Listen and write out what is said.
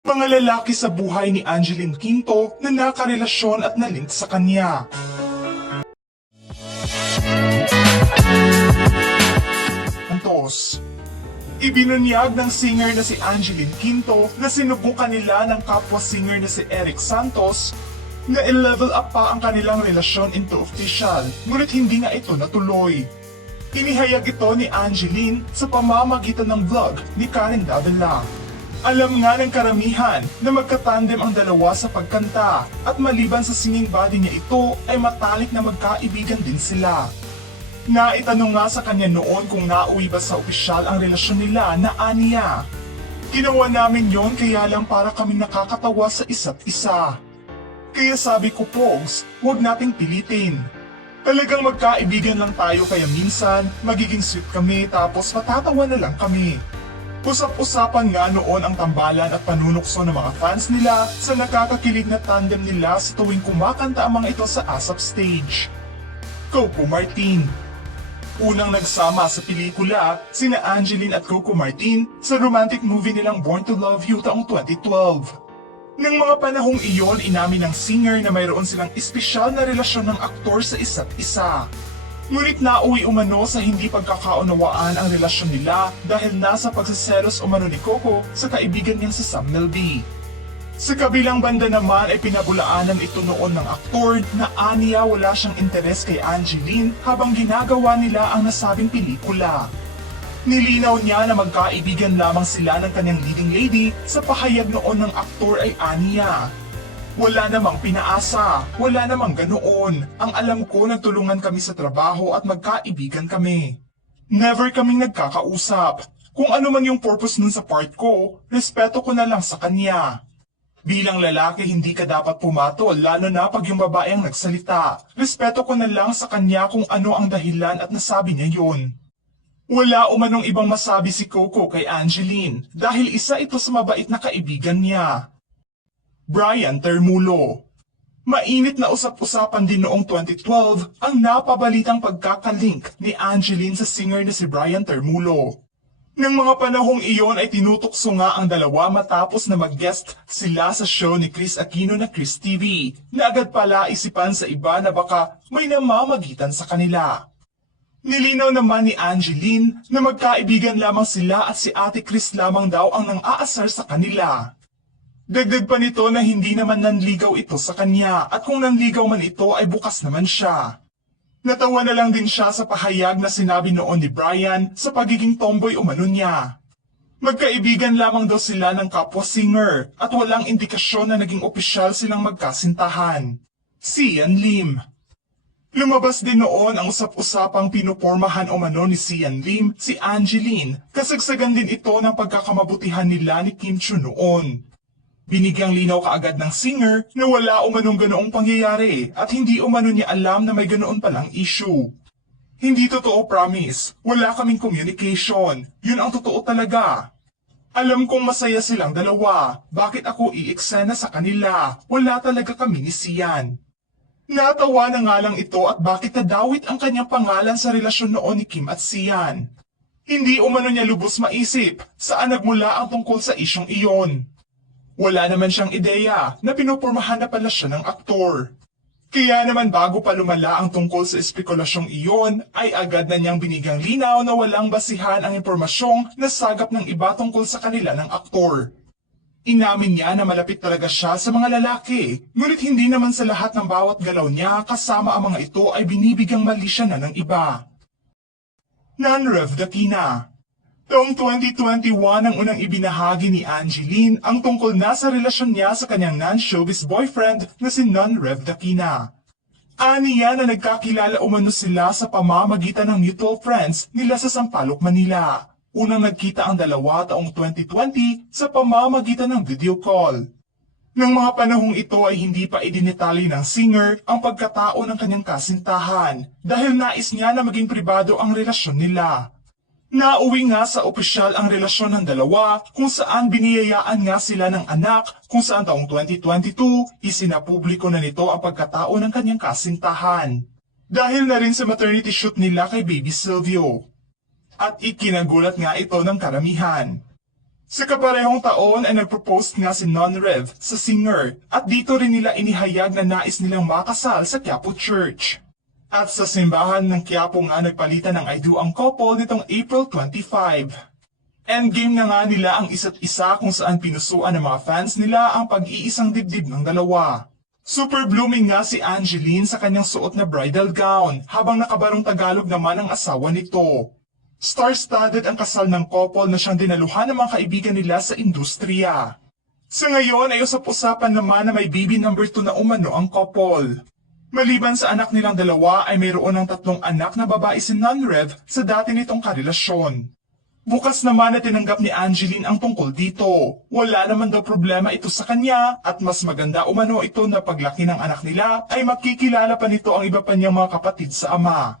Mga lalaki sa buhay ni Angeline Quinto na nakarelasyon at nalink sa kanya. Santos. Ibinunyag ng singer na si Angeline Quinto na sinubukan nila ng kapwa singer na si Eric Santos na i-level up pa ang kanilang relasyon into official, ngunit hindi nga ito natuloy. Inihayag ito ni Angeline sa pamamagitan ng vlog ni Karen Davila. Alam nga ng karamihan na magkatandem ang dalawa sa pagkanta at maliban sa singing body niya ito ay matalik na magkaibigan din sila. Naitanong nga sa kanya noon kung nauwi ba sa opisyal ang relasyon nila na aniya. Ginawa namin yon kaya lang para kami nakakatawa sa isa't isa. Kaya sabi ko, Pogs, huwag nating pilitin. Talagang magkaibigan lang tayo kaya minsan magiging sweet kami tapos matatawa na lang kami. Usap-usapan nga noon ang tambalan at panunukso ng mga fans nila sa nakakakilig na tandem nila sa tuwing kumakanta ang mga ito sa ASAP stage. Coco Martin. Unang nagsama sa pelikula sina Angeline at Coco Martin sa romantic movie nilang Born to Love You taong 2012. Nang mga panahong iyon, inamin ng singer na mayroon silang espesyal na relasyon ng aktor sa isa't isa. Ngunit nauwi umano sa hindi pagkakaunawaan ang relasyon nila dahil nasa pagsiselos umano ni Coco sa kaibigan niyang si Sam Melby. Sa kabilang banda naman ay pinabulaanan ito noon ng aktor na aniya wala siyang interes kay Angeline habang ginagawa nila ang nasabing pelikula. Nilinaw niya na magkaibigan lamang sila ng kanyang leading lady sa pahayag noon ng aktor ay aniya. Wala namang pinaasa, wala namang ganoon. Ang alam ko nagtulungan kami sa trabaho at magkaibigan kami. Never kaming nagkakausap. Kung ano man yung purpose nun sa part ko, respeto ko na lang sa kanya. Bilang lalaki hindi ka dapat pumatol lalo na pag yung babae ang nagsalita. Respeto ko na lang sa kanya kung ano ang dahilan at nasabi niya yun. Wala umanong ibang masabi si Coco kay Angeline dahil isa ito sa mabait na kaibigan niya. Brian Termulo. Mainit na usap-usapan din noong 2012 ang napabalitang pagkakalink ni Angeline sa singer na si Brian Termulo. Nang mga panahong iyon ay tinutokso nga ang dalawa matapos na mag-guest sila sa show ni Chris Aquino na Chris TV na agad pala isipan sa iba na baka may namamagitan sa kanila. Nilinaw naman ni Angeline na magkaibigan lamang sila at si Ate Chris lamang daw ang nang-aasar sa kanila. Dagdag pa nito na hindi naman nanligaw ito sa kanya at kung nanligaw man ito ay bukas naman siya. Natawa na lang din siya sa pahayag na sinabi noon ni Brian sa pagiging tomboy umano niya. Magkaibigan lamang daw sila ng kapwa singer at walang indikasyon na naging opisyal silang magkasintahan. Sian Lim. Lumabas din noon ang usap-usapang pinupormahan umano ni Sian Lim si Angeline, kasagsagan din ito ng pagkakamabutihan nila ni Kim Chiu noon. Binigyang linaw kaagad ng singer na wala umanong ganoong pangyayari at hindi umano niya alam na may ganoon palang issue. Hindi totoo, promise. Wala kaming communication. Yun ang totoo talaga. Alam kong masaya silang dalawa. Bakit ako i-eksena sa kanila? Wala talaga kami ni Sian. Natawa na nga lang ito at bakit nadawit ang kanyang pangalan sa relasyon noon ni Kim at Sian. Hindi umano niya lubos maisip saan nagmula ang tungkol sa isyong iyon. Wala naman siyang ideya na pinupormahan na pala siya ng aktor. Kaya naman bago pa lumala ang tungkol sa espekulasyong iyon, ay agad na niyang binigyang linaw na walang basihan ang impormasyong nasagap ng iba tungkol sa kanila ng aktor. Inamin niya na malapit talaga siya sa mga lalaki, ngunit hindi naman sa lahat ng bawat galaw niya kasama ang mga ito ay binibigyang mali siya na ng iba. Nanrev Dakina. Taong 2021 ang unang ibinahagi ni Angeline ang tungkol na sa relasyon niya sa kanyang non-showbiz boyfriend na si Nanrev Dakina. Aniya na nagkakilala umano sila sa pamamagitan ng mutual friends nila sa Sampaloc, Manila. Unang nagkita ang dalawa taong 2020 sa pamamagitan ng video call. Nang mga panahong ito ay hindi pa idinetali ng singer ang pagkatao ng kanyang kasintahan dahil nais niya na maging pribado ang relasyon nila. Nauwi nga sa opisyal ang relasyon ng dalawa kung saan biniyayaan nga sila ng anak kung saan taong 2022 isinapubliko na nito ang pagkatao ng kanyang kasintahan. Dahil na rin sa maternity shoot nila kay Baby Silvio. At ikinagulat nga ito ng karamihan. Sa kaparehong taon ay nagpropose nga si Non-Rev sa singer at dito rin nila inihayag na nais nilang makasal sa Quiapo Church. At sa simbahan ng Quiapo nga nagpalitan ng I do ang couple nitong April 25. Endgame na nga nila ang isa't isa kung saan pinusuan ng mga fans nila ang pag-iisang dibdib ng dalawa. Super blooming nga si Angeline sa kanyang suot na bridal gown habang nakabarong Tagalog naman ang asawa nito. Star-studded ang kasal ng couple na siyang dinaluhan ng mga kaibigan nila sa industriya. Sa ngayon ay usap-usapan naman na may baby number 2 na umano ang couple. Maliban sa anak nilang dalawa ay mayroon ng 3 anak na babae si Non-Rev sa dati nitong karelasyon. Bukas naman na tinanggap ni Angeline ang tungkol dito. Wala naman daw problema ito sa kanya at mas maganda umano ito na paglaki ng anak nila ay makikilala pa nito ang iba pa niyang mga kapatid sa ama.